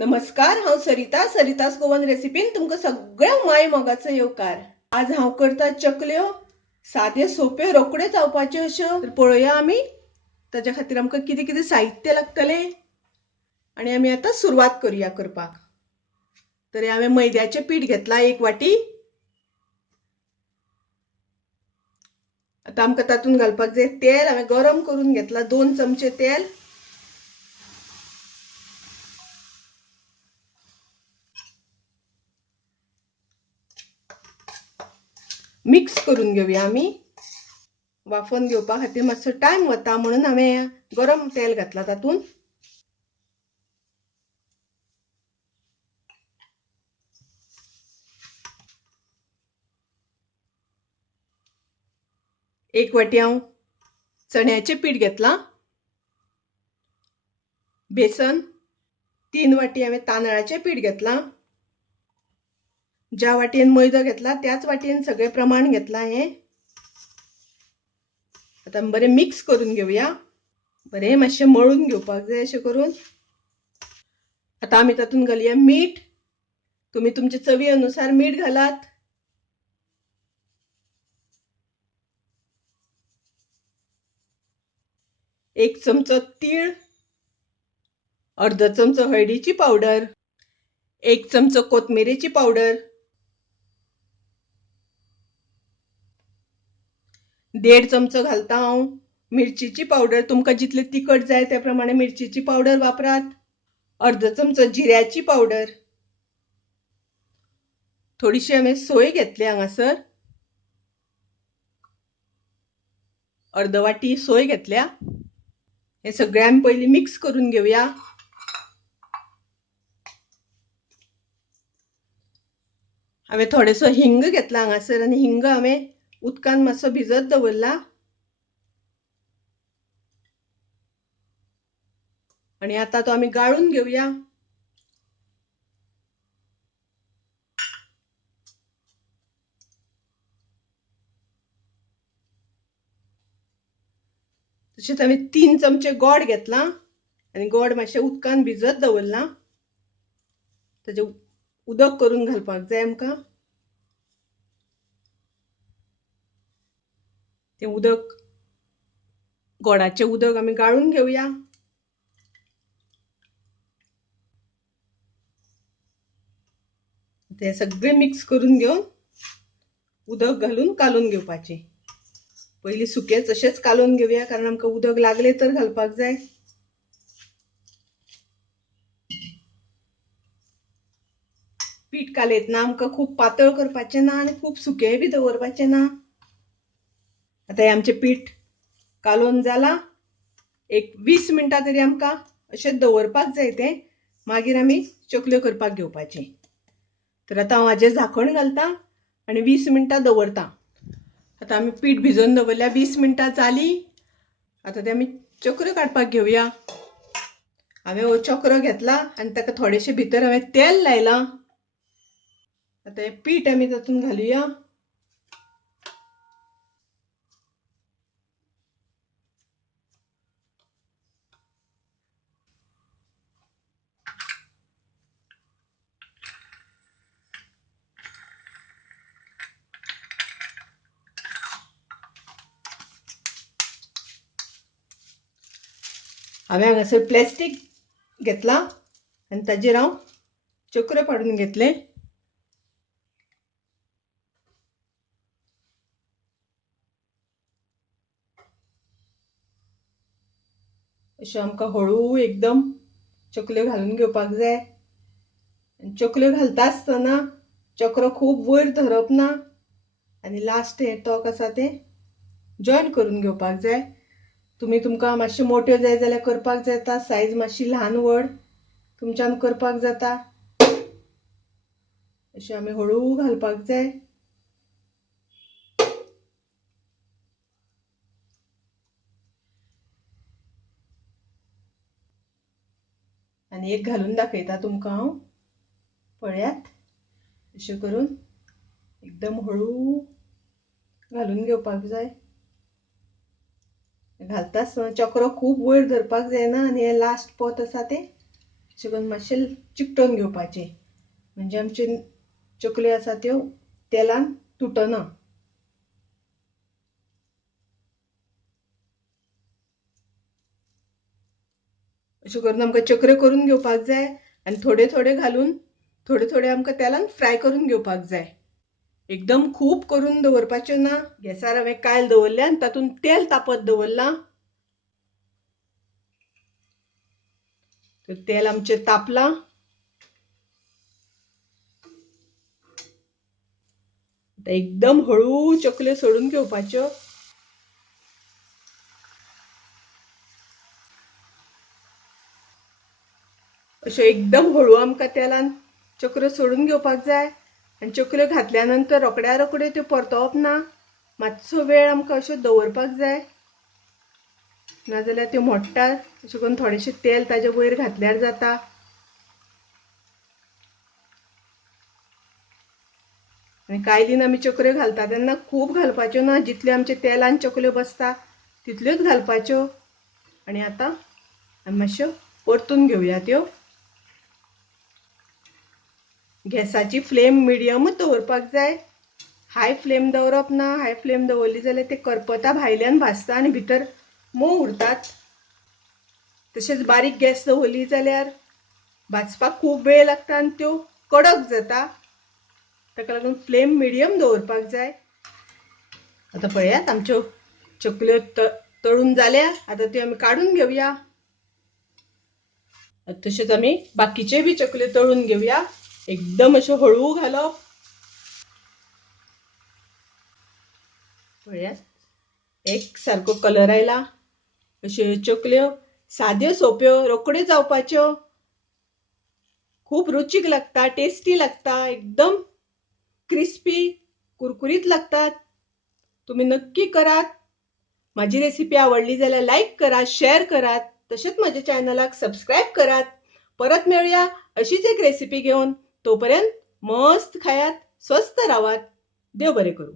नमस्कार, हांव सरितास गोवन रेसिपीन तुमकां सगळ्यांक माय मोगाचो येवकार। आज हांव करता चकल्यो, साद्यो सोप्यो रोखड्यो जावपाच्यो अश्यो। तर पळोवया आमी ताच्या खातीर आमकां कितें कितें साहित्य लागतलें आनी आमी आतां सुरवात करूया करपाक। तर हांवें मैद्याचें पीठ घेतलां 1 वाटी। आतां आमकां तातूंत घालपाक जाय तेल। हांवें गरम करून घेतलां 2 चमचे तेल। मिक्स करून घेवया आमी। वाफोवन घेवपा खातीर मातसो टायम वता म्हणून हांवें गरम तेल घातलां तातूंत। एक वाटी हांव चण्याचें पीठ घेतलां। बेसन 3 वाटी हांवें तांदळाचें पीठ घेतलां। ज्या वाटयेन मैदो घेतला त्याच वाटयेन सगळे प्रमाण घेतलां हें। आतां बरें मिक्स करून घेवया। बरें मातशें मळून घेवपाक जाय अशें करून। आतां आमी तातूंत घालुया मीठ। तुमी तुमचे चवी अनुसार मीठ घालात। एक चमचो तीळ, अर्धो चमचो हळदीची पावडर, 1 चमचो कोथमिरेची पावडर, 1.5 चमचो घालता हांव मिरचीची पावडर। तुमकां जितले तिखट जाय त्या प्रमाणे मिरचीची पावडर वापरात। अर्धो चमचो जिऱ्याची पावडर, थोडीशी हांवें सोय घेतली हांगासर, अर्द वाटी सोय घेतल्या। हे सगळें आमी पयलीं मिक्स करून घेवया। हांवें थोडेसो हिंग घेतला हांगासर आनी हिंग हांवें उदकान मातसो भिजत दवरला। आनी आतां तो आमी गाळून घेवया। तशेंच हांवें 3 चमचे गोड घेतला आनी गोड मातशें उदकान भिजत दवरला। ताजें उदक करून घालपाक जाय आमकां। तें उदक गोडाचें उदक आमी गाळून घेवया। तें सगळें मिक्स करून घेवन उदक घालून कालून घेवपाचें। पयलीं सुकें तशेंच कालून घेवया कारण आमकां उदक लागलें तर घालपाक जाय। पीठ कालयतना आमकां खूब पातळ करपाचें ना आनी खूब सुकेंय बी दवरपाचें ना। आतां हें आमचें पीठ कालोवन जालां। एक 20 मिनटां तरी आमकां अशें दवरपाक जाय तें। मागीर आमी चकल्यो करपाक घेवपाचें। तर आतां हांव हाजेर झाकण घालतां आनी 20 मिनटां दवरतां। आतां आमी पीठ भिजोवन दवरल्या 20 मिनटां जालीं। आतां ते आमी चकऱ्यो काडपाक घेवया। हांवें हो चक्रो घेतला आनी ताका थोडेशें भितर हांवें तेल लायलां। आतां हें पीठ आमी तातूंत घालुया। हांवें हांगासर प्लास्टीक घेतलां आनी ताजेर हांव चक्र पाडून घेतले। अश्यो आमकां हळू एकदम चकल्यो घालून घेवपाक जाय। चकल्यो घालता आसतना चक्रो खूब वयर धरप ना आनी लास्ट हें टोक आसा तें जॉयन करून घेवपाक जाय। तुमकां मातश्यो मोट्यो जाय जाल्यार करपाक जाता, सायज मातशी ल्हान व्हड तुमच्यान करपाक जाता। अशें आमी हळू घालपाक जाय। आनी एक घालून दाखयता तुमकां हांव। पळयात अशें करून एकदम हळू घालून घेवपाक जाय। घालता आसतना चक्रो खूब वयर धरपाक जायना आनी हें लास्ट पोत आसा तें अशें करून मातशे चिकटोवन घेवपाचे म्हणजे आमचे चकल्यो आसा त्यो तेलान तुटना. अशें करून आमकां चकऱ्यो करून घेवपाक जाय आनी थोडे थोडे घालून थोडे थोडे आमकां तेलान फ्राय करून घेवपाक जाय. एकदम खूब करून दवरपाच्यो ना. गॅसार हांवें कायल दवरल्या आनी तातूंत तेल तापत दवरलां. तेल आमचें तापलां. एकदम हळू चकल्यो सोडून घेवपाच्यो. अश्यो एकदम हळू आमकां तेलान चकऱ्यो सोडून घेवपाक जाय आनी चकऱ्यो घातल्या नंतर रोखड्या रोखड्यो त्यो परतोवप ना. मातसो वेळ आमकां अश्यो दवरपाक जाय नाजाल्यार त्यो मोडटात. अशें करून थोडेशें तेल ताजे वयर घातल्यार जाता. आनी कायलीन आमी चकऱ्यो घालता तेन्ना खूब घालपाच्यो ना. जितल्यो आमचे तेलान चकल्यो बसता तितल्योच घालपाच्यो. आनी आतां आमी मातश्यो परतून घेवया त्यो. गॅसाची फ्लेम मिडियमूच दवरपाक जाय. हाय फ्लेम दवरप ना. हाय फ्लेम दवरली जाल्यार ते करपता, भायल्यान भाजता आनी भितर मोव उरतात. तशेंच बारीक गॅस दवरली जाल्यार भाजपाक खूब वेळ लागता आनी त्यो कडक जाता. ताका लागून फ्लेम मिडियम दवरपाक जाय. आतां पळयात आमच्यो चकल्यो तळून जाल्या. आतां त्यो आमी काडून घेवया. तशेंच आमी बाकीचे बी चकल्यो तळून घेवया. एकदम अश्यो हळू घालप. पळयात एक सारको कलर आयला. अश्यो चकल्यो साद्यो सोप्यो रोखड्यो जावपाच्यो. खूब रुचीक लागता, टेस्टी लागता, एकदम क्रिस्पी कुरकुरीत लागतात. तुम्ही नक्की करात. माझी रेसिपी आवडली जाल्यार लाईक करा, शेअर करात. तसेच माझ्या चॅनलाक सबस्क्राईब करात. परत मिळूया अशीच एक रेसिपी घेऊन. तोपर्यंत मस्त खायात, स्वस्त राहात. देव बरे करू.